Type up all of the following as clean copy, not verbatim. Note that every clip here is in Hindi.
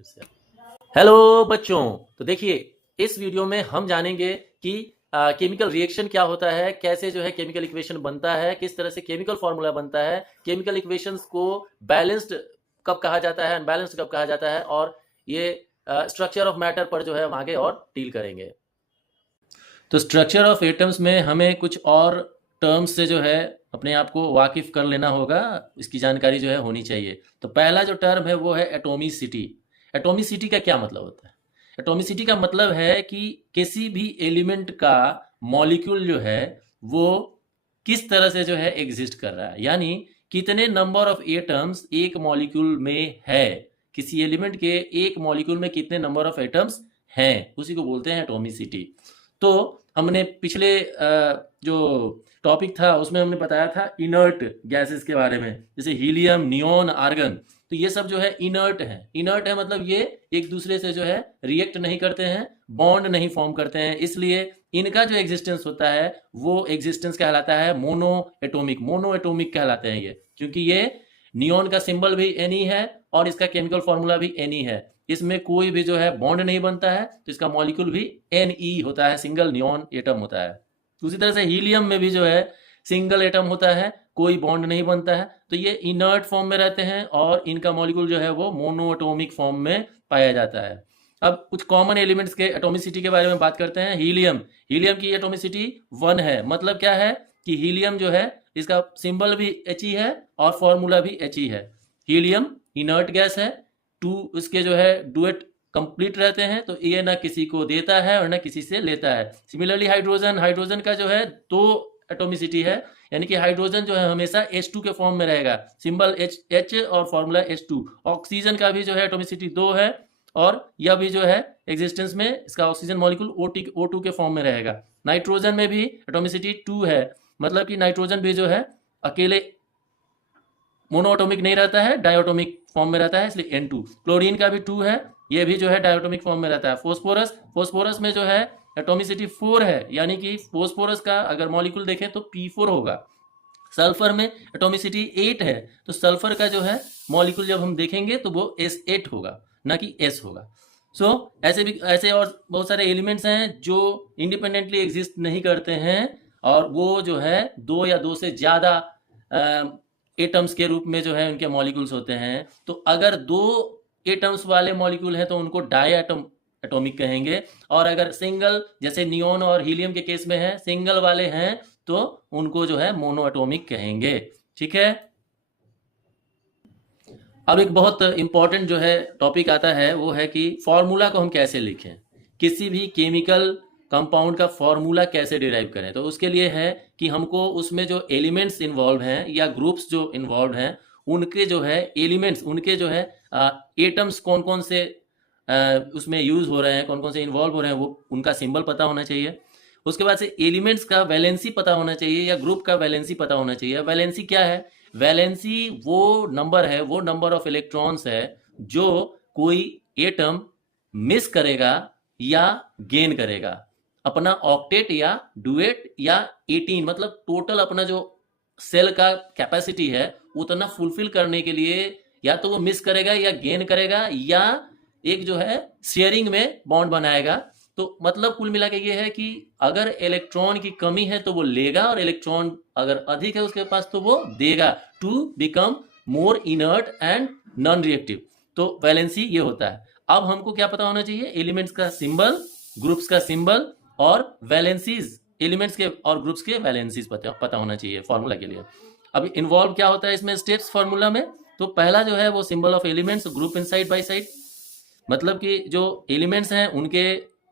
हेलो बच्चों, तो देखिए इस वीडियो में हम जानेंगे कि केमिकल रिएक्शन क्या होता है, कैसे जो है केमिकल इक्वेशन बनता है, किस तरह से केमिकल फॉर्मूला बनता है, केमिकल इक्वेशंस को बैलेंस्ड कब कहा जाता है, अनबैलेंस्ड कब कहा जाता है, और ये स्ट्रक्चर ऑफ मैटर पर जो है हम आगे और डील करेंगे। तो स्ट्रक्चर ऑफ एटम्स में हमें कुछ और टर्म्स से जो है अपने आप को वाकिफ कर लेना होगा, इसकी जानकारी जो है होनी चाहिए। तो पहला जो टर्म है वो है एटॉमिसिटी। एटॉमिसिटी का क्या मतलब होता है? एटॉमिसिटी का मतलब है कि किसी भी एलिमेंट का मॉलिक्यूल जो है वो किस तरह से जो है एग्जिस्ट कर रहा है, यानी कितने नंबर ऑफ एटम्स एक मॉलिक्यूल में है, किसी एलिमेंट के एक मॉलिक्यूल में कितने नंबर ऑफ एटम्स हैं, उसी को बोलते हैं एटॉमिसिटी। तो हमने पिछले जो टॉपिक था उसमें हमने बताया था इनर्ट गैसेस के बारे में, जैसे हीलियम, नियोन, आर्गन। तो ये सब जो है इनर्ट है। इनर्ट है मतलब ये एक दूसरे से जो है रिएक्ट नहीं करते हैं, बॉन्ड नहीं फॉर्म करते हैं, इसलिए इनका जो एग्जिस्टेंस होता है वो एग्जिस्टेंस कहलाता है मोनो एटोमिक। मोनो एटोमिक कहलाते हैं ये, क्योंकि ये नियोन का सिंबल भी Ni है और इसका केमिकल फॉर्मूला भी Ni है। इसमें कोई भी जो है बॉन्ड नहीं बनता है, तो इसका मॉलिक्यूल भी Ne होता है, सिंगल नियोन एटम होता है। उसी तरह से हीलियम में भी जो है सिंगल एटम होता है, कोई बॉन्ड नहीं बनता है, तो ये इनर्ट फॉर्म में रहते हैं और इनका मॉलिक्यूल जो है वो मोनोएटॉमिक फॉर्म में पाया जाता है। अब कुछ कॉमन एलिमेंट्स के एटॉमिसिटी के बारे में बात करते हैं। हीलियम, हीलियम की एटॉमिसिटी 1 है। मतलब क्या है कि हीलियम जो है इसका सिंबल भी He है और फॉर्मूला भी He है। हीलियम इनर्ट गैस है, इसके जो है डुएट कंप्लीट रहते हैं, तो ये ना किसी को देता है और ना किसी से लेता है। सिमिलरली हाइड्रोजन, हाइड्रोजन का जो है 2 एटॉमिसिटी है, यानी कि हाइड्रोजन जो है हमेशा H2 के फॉर्म में रहेगा, सिंबल H और फॉर्मूला H2। ऑक्सीजन का भी जो है एटॉमिसिटी 2 है और यह भी जो है एग्जिस्टेंस में इसका ऑक्सीजन मॉलिक्यूल O2 के फॉर्म में रहेगा। नाइट्रोजन में भी एटॉमिसिटी 2 है, मतलब कि नाइट्रोजन भी जो है अकेले मोनोएटॉमिक नहीं रहता है, डायटोमिक फॉर्म में रहता है, इसलिए N2। क्लोरीन का भी 2 है, ये भी जो है डायटोमिक फॉर्म में रहता है। फोस्फोरस, फोस्फोरस में जो है एटॉमिसिटी 4 है, यानी कि फोस्फोरस का अगर मॉलिक्यूल देखें तो P4 होगा। सल्फर में एटॉमिसिटी 8 है, तो सल्फर का जो है मॉलिक्यूल जब हम देखेंगे तो वो S8 होगा, ना कि S होगा। ऐसे और बहुत सारे एलिमेंट्स हैं जो इंडिपेंडेंटली एग्जिस्ट नहीं करते हैं, और वो जो है 2 या 2 से ज़्यादा एटम्स के रूप में जो है उनके मॉलिक्यूल्स होते हैं। तो अगर 2 एटम्स वाले मॉलिक्यूल हैं तो उनको डाई एटॉमिक कहेंगे, और अगर सिंगल, जैसे नियोन और हीलियम के केस में है, सिंगल वाले हैं तो उनको जो है मोनो एटॉमिक कहेंगे। ठीक है। अब एक बहुत इंपॉर्टेंट जो है टॉपिक आता है, वो है कि फॉर्मूला को हम कैसे लिखें, किसी भी केमिकल कंपाउंड का फॉर्मूला कैसे डिराइव करें। तो उसके लिए है कि हमको उसमें जो एलिमेंट्स इन्वॉल्व हैं या ग्रुप्स जो इन्वॉल्व हैं, उनके जो है एलिमेंट्स, उनके जो है एटम्स कौन कौन से उसमें यूज हो रहे हैं, कौन कौन से इन्वॉल्व हो रहे हैं, वो उनका सिंबल पता होना चाहिए। उसके बाद से एलिमेंट्स का वैलेंसी पता होना चाहिए या ग्रुप का वैलेंसी पता होना चाहिए। वैलेंसी क्या है? वैलेंसी वो नंबर है, वो नंबर ऑफ इलेक्ट्रॉन्स है जो कोई एटम मिस करेगा या गेन करेगा, अपना ऑक्टेट या डुएट या 18, मतलब टोटल अपना जो सेल का कैपेसिटी है उतना फुलफिल करने के लिए या तो वो मिस करेगा या गेन करेगा, या एक जो है शेयरिंग में बॉन्ड बनाएगा। तो मतलब कुल मिला के ये है कि अगर इलेक्ट्रॉन की कमी है तो वो लेगा, और इलेक्ट्रॉन अगर अधिक है उसके पास तो वो देगा, to become more inert and non reactive. तो वैलेंसी ये होता है। अब हमको क्या पता होना चाहिए? एलिमेंट्स का सिंबल, ग्रुप्स का सिंबल और वैलेंसीज, एलिमेंट्स के और ग्रुप्स के वैलेंसीज पता होना चाहिए फॉर्मूला के लिए। अब इन्वॉल्व क्या होता है इसमें स्टेप्स फॉर्मूला में? तो पहला जो है वो symbol of elements, group in side by side, मतलब कि जो एलिमेंट्स हैं उनके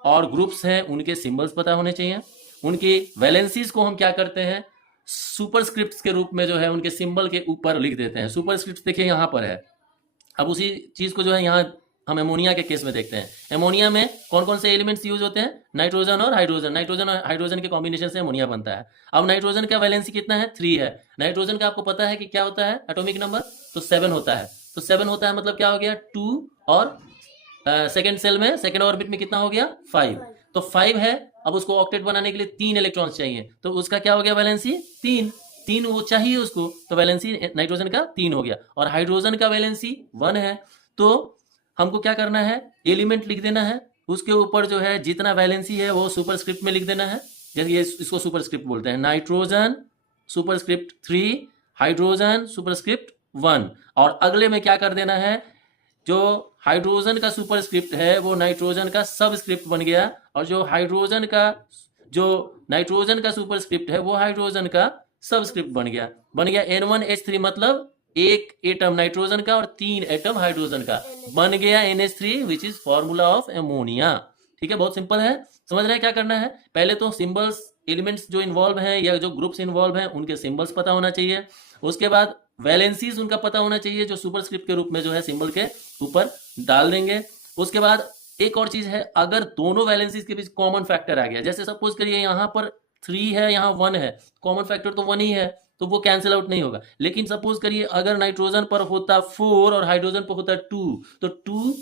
और ग्रुप्स हैं उनके सिंबल्स पता होने चाहिए। उनकी वैलेंसीज को हम क्या करते हैं, सुपरस्क्रिप्ट्स के रूप में जो है उनके सिंबल के ऊपर लिख देते हैं। सुपरस्क्रिप्ट देखिए यहाँ पर है। अब उसी चीज को जो है यहाँ हम एमोनिया के केस में देखते हैं। एमोनिया में कौन कौन से एलिमेंट्स यूज होते हैं? नाइट्रोजन और हाइड्रोजन। नाइट्रोजन और हाइड्रोजन के कॉम्बिनेशन से एमोनिया बनता है। अब नाइट्रोजन का वैलेंसी कितना है? 3 है। नाइट्रोजन का आपको पता है कि क्या होता है एटॉमिक नंबर? तो 7 होता है। तो 7 होता है मतलब क्या हो गया? 2, और सेकेंड सेल में, सेकेंड ऑर्बिट में कितना हो गया? 5। तो 5 है। अब उसको ऑक्टेट बनाने के लिए 3 इलेक्ट्रॉन्स चाहिए, तो उसका क्या हो गया वैलेंसी? 3 वो चाहिए उसको, तो वैलेंसी नाइट्रोजन का 3 हो गया। और हाइड्रोजन का वैलेंसी 1 है। तो हमको क्या करना है, एलिमेंट लिख देना है, उसके ऊपर जो है जितना वैलेंसी है वो सुपरस्क्रिप्ट में लिख देना है। जैसे ये इसको सुपरस्क्रिप्ट बोलते हैं, नाइट्रोजन सुपरस्क्रिप्ट 3, हाइड्रोजन सुपरस्क्रिप्ट 1। और अगले में क्या कर देना है, जो हाइड्रोजन का सुपरस्क्रिप्ट है वो नाइट्रोजन का सबस्क्रिप्ट बन गया, और जो नाइट्रोजन का सुपरस्क्रिप्ट है वो हाइड्रोजन का सबस्क्रिप्ट बन गया NH3, मतलब एक एटम नाइट्रोजन का और 3 एटम हाइड्रोजन का, बन गया NH3 which is formula of ammonia. ठीक है, बहुत सिंपल है। समझ रहे हैं क्या करना है, पहले तो सिंबल्स, एलिमेंट्स जो इन्वॉल्व हैं या जो ग्रुप्स इन्वॉल्व हैं उनके सिंबल्स पता होना चाहिए। उसके बाद वैलेंसीज उनका पता होना चाहिए, जो सुपरस्क्रिप्ट के रूप में जो है सिंबल के ऊपर डाल देंगे। उसके बाद एक और चीज है, अगर दोनों वैलेंसीज के बीच कॉमन फैक्टर आ गया, जैसे सपोज करिए यहाँ पर 3 है, यहाँ 1 है, कॉमन फैक्टर तो 1 ही है, तो वो कैंसिल आउट नहीं होगा। लेकिन सपोज करिए अगर नाइट्रोजन पर होता 4 और हाइड्रोजन पर होता 2, तो 2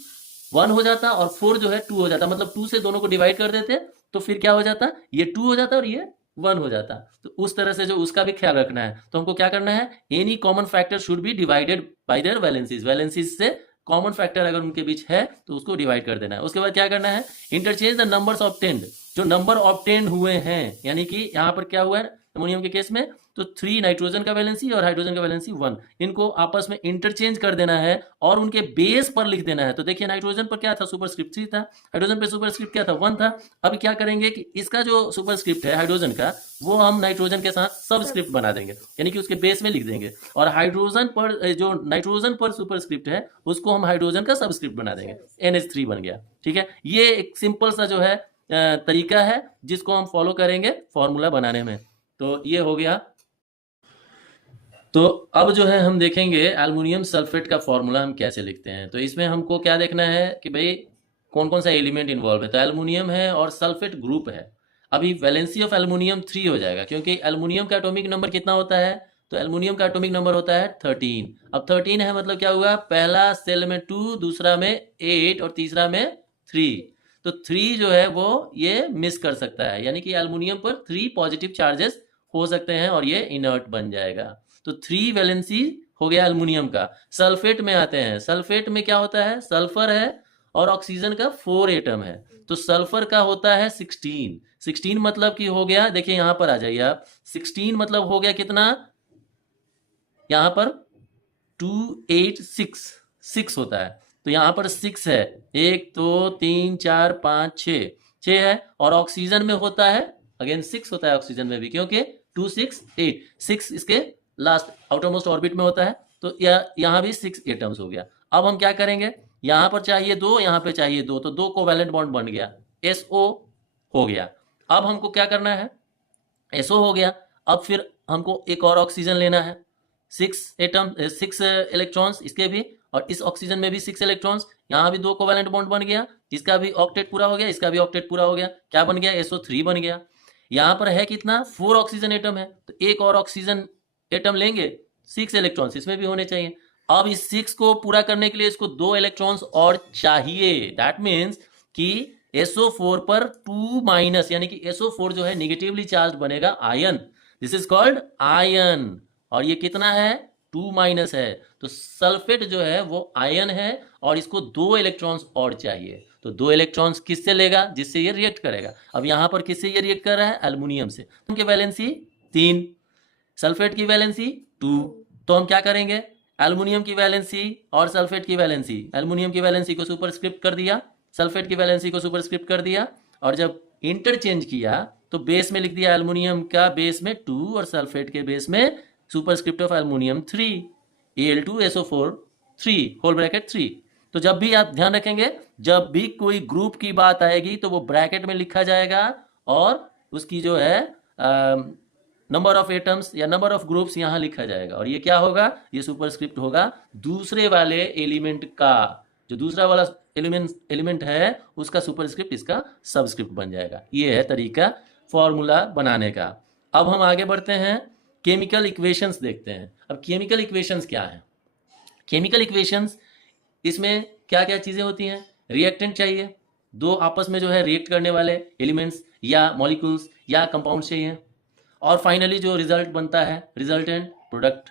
1 हो जाता और 4 जो है 2 हो जाता, मतलब 2 से दोनों को डिवाइड कर देते, तो फिर क्या हो जाता, ये 2 हो जाता और ये 1 हो जाता। तो उस तरह से जो उसका भी ख्याल रखना है। तो हमको क्या करना है, any common factor should be divided by there valencies, valencies से कॉमन फैक्टर अगर उनके बीच है तो उसको डिवाइड कर देना है। उसके बाद क्या करना है, इंटरचेंज द नंबर्स ऑब्टेन्ड, जो नंबर ऑब्टेन्ड हुए हैं, यानी कि यहाँ पर क्या हुआ है अमोनियम के केस में, तो 3 नाइट्रोजन का वैलेंसी और हाइड्रोजन का वैलेंसी 1, इनको आपस में इंटरचेंज कर देना है और उनके बेस पर लिख देना है। तो देखिए नाइट्रोजन पर क्या था, सुपरस्क्रिप्ट 3 था, हाइड्रोजन पे सुपरस्क्रिप्ट क्या था, 1 था। अब क्या करेंगे कि इसका जो सुपरस्क्रिप्ट है हाइड्रोजन का, वो हम नाइट्रोजन के साथ सबस्क्रिप्ट बना देंगे, यानी कि उसके बेस में लिख देंगे, और हाइड्रोजन पर जो नाइट्रोजन पर सुपरस्क्रिप्ट है उसको हम हाइड्रोजन का सबस्क्रिप्ट बना देंगे, NH3 बन गया। ठीक है, ये एक सिंपल सा जो है तरीका है जिसको हम फॉलो करेंगे फॉर्मूला बनाने में। तो ये हो गया। तो अब जो है हम देखेंगे एल्युमिनियम सल्फेट का फॉर्मूला हम कैसे लिखते हैं। तो इसमें हमको क्या देखना है कि भाई कौन कौन सा एलिमेंट इन्वॉल्व है। तो एल्युमिनियम है और सल्फेट ग्रुप है। अभी वैलेंसी ऑफ एल्युमिनियम 3 हो जाएगा, क्योंकि एल्युमिनियम का एटॉमिक नंबर कितना होता है, तो एल्युमिनियम का एटॉमिक नंबर होता है 13। अब 13 है मतलब क्या हुआ, पहला सेल में 2, दूसरा में 8 और तीसरा में 3। तो 3 जो है वो ये मिस कर सकता है, यानी कि एल्युमिनियम पर 3 पॉजिटिव चार्जेस हो सकते हैं और ये इनर्ट बन जाएगा। तो 3 वैलेंसी हो गया एल्युमिनियम का। सल्फेट में आते हैं, सल्फेट में क्या होता है, सल्फर है और ऑक्सीजन का 4 एटम है। तो सल्फर का होता है 16 मतलब कि हो गया, देखिए यहां पर आ जाइए आप, 16 मतलब हो गया कितना, यहां पर 2 8 6 होता है। तो यहां पर 6 है, 1 2 3 4 5 6 है। और ऑक्सीजन में होता है अगेन 6 होता है ऑक्सीजन में भी, क्योंकि 2 6 8 6 इसके लास्ट आउटरमोस्ट ऑर्बिट में होता है। तो यहाँ भी 6 एटम्स हो गया। अब हम क्या करेंगे, यहाँ पर चाहिए 2, यहाँ पे चाहिए 2, तो 2 कोवैलेंट बॉन्ड बन गया, SO हो गया। अब हमको क्या करना है, SO हो गया। अब फिर हमको एक और ऑक्सीजन लेना है, 6 इलेक्ट्रॉन्स इसके भी, और इस ऑक्सीजन में भी 6 इलेक्ट्रॉन्स। यहाँ भी 2 कोवैलेंट बॉन्ड बन गया, इसका भी ऑक्टेट पूरा हो गया, इसका भी ऑक्टेट पूरा हो गया। क्या बन गया, SO3 बन गया। यहाँ पर है कितना, 4 ऑक्सीजन एटम है, तो एक और ऑक्सीजन एटम लेंगे, 6 इलेक्ट्रॉन्स इसमें भी होने चाहिए। अब इस 6 को पूरा करने के लिए इसको 2 इलेक्ट्रॉन्स और चाहिए। दैट मीन्स कि SO4 पर 2- यानी कि SO4 जो है निगेटिवली चार्ज बनेगा ion, this is called ion. और ये कितना है, 2- है। तो सल्फेट जो है वो आयन है और इसको 2 इलेक्ट्रॉन्स और चाहिए। तो 2 इलेक्ट्रॉन्स किससे लेगा, जिससे ये रिएक्ट करेगा। अब यहां पर किससे ये रिएक्ट कर रहा है, एल्युमिनियम से। उनकी वैलेंसी 3, सल्फेट की वैलेंसी 2। तो हम क्या करेंगे, एल्युमिनियम की वैलेंसी और सल्फेट की वैलेंसी, एल्युमिनियम की वैलेंसी को सुपरस्क्रिप्ट कर दिया, सल्फेट की वैलेंसी को सुपरस्क्रिप्ट कर दिया, और जब इंटरचेंज किया तो बेस में लिख दिया एल्युमिनियम का बेस में 2 और सल्फेट के बेस में superscript of aluminium 3, Al2SO4 3 whole bracket 3। तो जब भी आप ध्यान रखेंगे, जब भी कोई ग्रुप की बात आएगी तो वो ब्रैकेट में लिखा जाएगा और उसकी जो है नंबर ऑफ एटम्स या नंबर ऑफ ग्रुप्स यहाँ लिखा जाएगा। और ये क्या होगा, ये सुपरस्क्रिप्ट होगा दूसरे वाले एलिमेंट का, जो दूसरा वाला एलिमेंट है उसका सुपरस्क्रिप्ट इसका सबस्क्रिप्ट बन जाएगा। ये है तरीका फॉर्मूला बनाने का। अब हम आगे बढ़ते हैं, केमिकल इक्वेशंस देखते हैं। अब केमिकल इक्वेशंस क्या है, केमिकल इक्वेशंस, इसमें क्या क्या चीजें होती हैं, रिएक्टेंट चाहिए, 2 आपस में जो है रिएक्ट करने वाले एलिमेंट्स या मॉलिक्यूल्स या कंपाउंड्स चाहिए, और फाइनली जो रिजल्ट बनता है, रिजल्टेंट प्रोडक्ट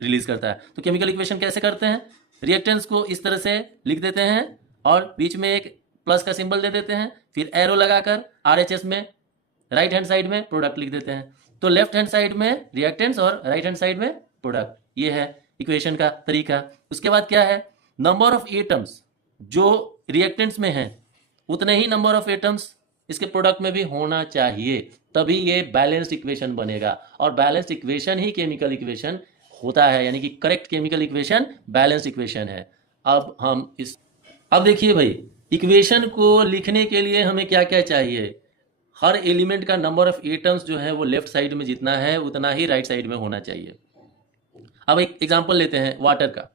रिलीज करता है। तो केमिकल इक्वेशन कैसे करते हैं, रिएक्टेंस को इस तरह से लिख देते हैं और बीच में एक प्लस का सिंबल दे देते हैं, फिर एरो लगाकर RHS में राइट हैंड साइड में प्रोडक्ट लिख देते हैं। तो लेफ्ट हैंड साइड में रिएक्टेंस और राइट हैंड साइड में प्रोडक्ट, ये है इक्वेशन का तरीका। उसके बाद क्या है, नंबर ऑफ एटम्स जो रिएक्टेंट्स में है उतने ही नंबर ऑफ एटम्स इसके प्रोडक्ट में भी होना चाहिए, तभी ये बैलेंस्ड इक्वेशन बनेगा। और बैलेंस्ड इक्वेशन ही केमिकल इक्वेशन होता है, यानी कि correct chemical equation balanced equation है। अब देखिए भाई, इक्वेशन को लिखने के लिए हमें क्या क्या चाहिए। हर एलिमेंट का नंबर ऑफ एटम्स जो है वो लेफ्ट साइड में जितना है उतना ही राइट साइड में होना चाहिए। अब एक एग्जांपल लेते हैं वाटर का।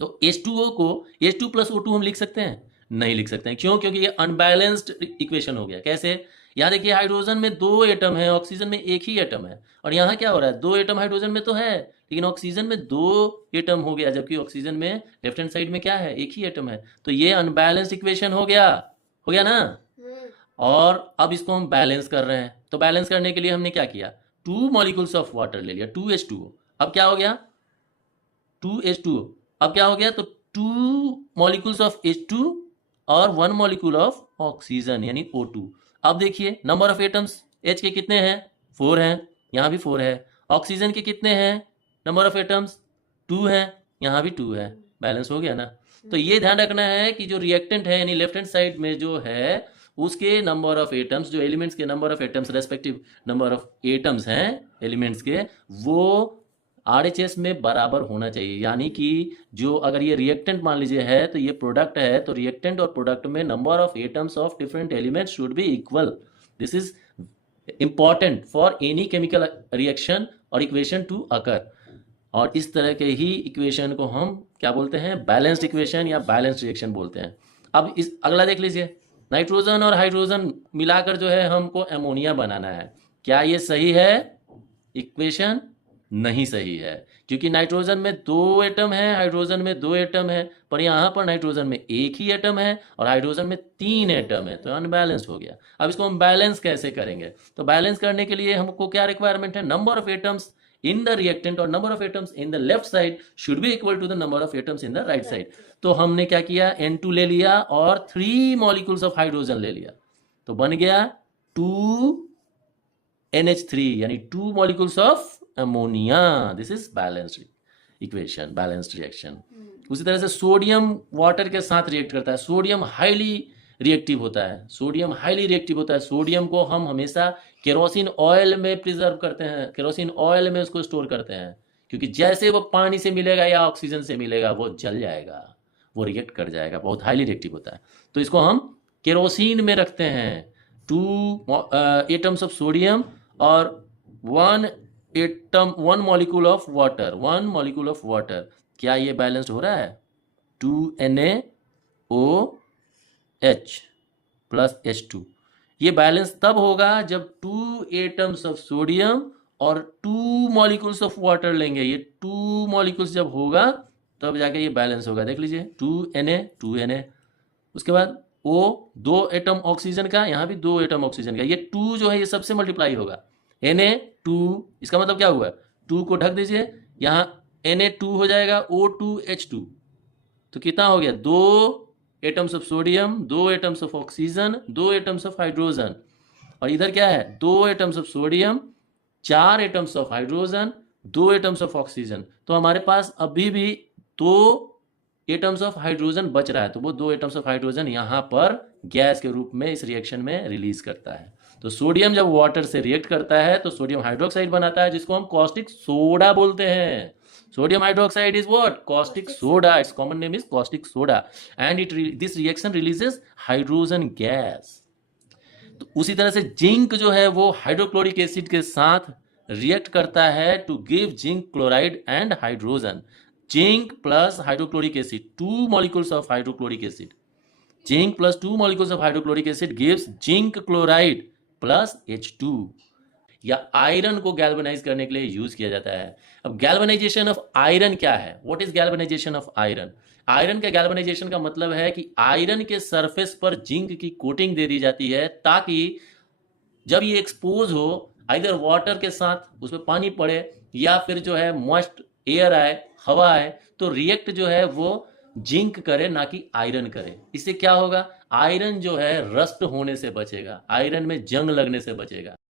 तो H2O को H2 + O2 हम लिख सकते हैं? नहीं लिख सकते हैं। क्यों? क्योंकि ये अनबैलेंस्ड इक्वेशन हो गया। कैसे? यहाँ देखिए, हाइड्रोजन में 2 एटम है, ऑक्सीजन में 1 ही एटम है। और यहाँ क्या हो रहा है, 2 एटम हाइड्रोजन में तो है, लेकिन ऑक्सीजन में 2 एटम हो गया, जबकि ऑक्सीजन में लेफ्ट हैंड साइड में क्या है, 1 ही एटम है। तो ये अनबैलेंस्ड इक्वेशन हो गया ना। और अब इसको हम बैलेंस कर रहे हैं। तो बैलेंस करने के लिए हमने क्या किया, 2 मॉलिक्यूल्स ऑफ वाटर ले लिया, 2H2O। अब क्या हो गया, 2H2O। अब क्या हो गया, तो 2 मॉलिक्यूल्स ऑफ H2 और 1 मॉलिक्यूल ऑफ ऑक्सीजन यानी O2। अब देखिए, नंबर ऑफ एटम्स H के कितने हैं, 4 हैं, यहाँ भी 4 है। ऑक्सीजन के कितने हैं नंबर ऑफ एटम्स, 2 हैं, यहाँ भी 2 है। बैलेंस हो गया ना। तो ये ध्यान रखना है कि जो रिएक्टेंट है यानी लेफ्ट हैंड साइड में जो है उसके नंबर ऑफ एटम्स, जो एलिमेंट्स के number of atoms, respective number of atoms हैं एलिमेंट्स के, वो RHS में बराबर होना चाहिए। यानी कि जो अगर ये रिएक्टेंट मान लीजिए है तो ये प्रोडक्ट है, तो रिएक्टेंट और प्रोडक्ट में number of atoms of different elements should be equal. This is important for any chemical reaction और इक्वेशन टू अकर। और इस तरह के ही इक्वेशन को हम क्या बोलते हैं, बैलेंस्ड इक्वेशन या बैलेंस्ड रिएक्शन बोलते हैं। अब इस अगला देख लीजिए, नाइट्रोजन और हाइड्रोजन मिलाकर जो है हमको एमोनिया बनाना है। क्या ये सही है इक्वेशन? नहीं सही है, क्योंकि नाइट्रोजन में 2 एटम है, हाइड्रोजन में 2 एटम है, पर यहाँ पर नाइट्रोजन में 1 ही एटम है और हाइड्रोजन में 3 एटम है, तो अनबैलेंस्ड हो गया। अब इसको हम बैलेंस कैसे करेंगे? तो बैलेंस करने के लिए हमको क्या रिक्वायरमेंट है, number of atoms in the reactant or number of atoms in the left side should be equal to the number of atoms in the right side। तो हमने क्या किया, N2 ले लिया और 3 molecules of hydrogen ले लिया, तो बन गया 2NH3 यानी 2 molecules of ammonia। This is balanced equation, balanced reaction. उसी तरह से सोडियम वाटर के साथ रिएक्ट करता है। सोडियम हाईली रिएक्टिव होता है, सोडियम हाईली रिएक्टिव होता है। सोडियम को हम हमेशा केरोसिन ऑयल में प्रिजर्व करते हैं, केरोसिन ऑयल में उसको स्टोर करते हैं, क्योंकि जैसे वो पानी से मिलेगा या ऑक्सीजन से मिलेगा वो जल जाएगा, वो रिएक्ट कर जाएगा, बहुत हाईली रिएक्टिव होता है। तो इसको हम केरोसिन में रखते हैं। 2 एटम्स ऑफ सोडियम और 1 molecule of water, 1 molecule of water. क्या ये बैलेंस्ड हो रहा है? 2NaOH + H2। ये बैलेंस तब होगा जब 2 एटम्स ऑफ सोडियम और 2 मॉलिक्यूल्स ऑफ वाटर लेंगे। ये 2 मॉलिक्यूल्स जब होगा तब जाके ये बैलेंस होगा। देख लीजिए, 2Na। उसके बाद O 2 एटम ऑक्सीजन का, यहाँ भी 2 एटम ऑक्सीजन का। ये 2 जो है ये सबसे मल्टीप्लाई होगा, Na2। इसका मतलब क्या हुआ, 2 को ढक दीजिए, यहाँ Na2 हो जाएगा, O2H2। तो कितना हो गया, 2 atoms of sodium, 2 atoms of oxygen, 2 atoms of hydrogen. और इधर क्या है, 2 atoms of sodium, 4 atoms of hydrogen, 2 atoms of oxygen. तो हमारे पास अभी भी 2 एटम्स ऑफ हाइड्रोजन बच रहा है। तो वो 2 एटम्स ऑफ हाइड्रोजन यहाँ पर गैस के रूप में इस रिएक्शन में रिलीज करता है। तो सोडियम जब वाटर से रिएक्ट करता है तो सोडियम हाइड्रोक्साइड बनाता है, जिसको हम कॉस्टिक सोडा बोलते हैं। Sodium hydroxide is what? Caustic soda. Its common name is caustic soda, and this reaction releases hydrogen gas। तो उसी तरह से जिंक जो है वो हाइड्रोक्लोरिक एसिड के साथ रिएक्ट करता है to give zinc chloride and hydrogen. Zinc plus hydrochloric acid, 2 molecules of hydrochloric acid, zinc plus 2 molecules of hydrochloric acid gives zinc chloride plus H2। या आयरन को गैल्वेनाइज करने के लिए यूज किया जाता है। अब गैल्वेनाइजेशन ऑफ आयरन क्या है? What is galvanisation of iron? Iron का गैल्वेनाइजेशन का मतलब है कि आयरन के सरफेस पर जिंक की कोटिंग दे दी जाती है, ताकि जब ये एक्सपोज हो आइदर वाटर के साथ, उसमें पानी पड़े या फिर जो है मॉइस्ट एयर आए, हवा आए, तो रिएक्ट जो है वो जिंक करे ना कि आयरन करे। इससे क्या होगा, आयरन जो है रस्ट होने से बचेगा, आयरन में जंग लगने से बचेगा।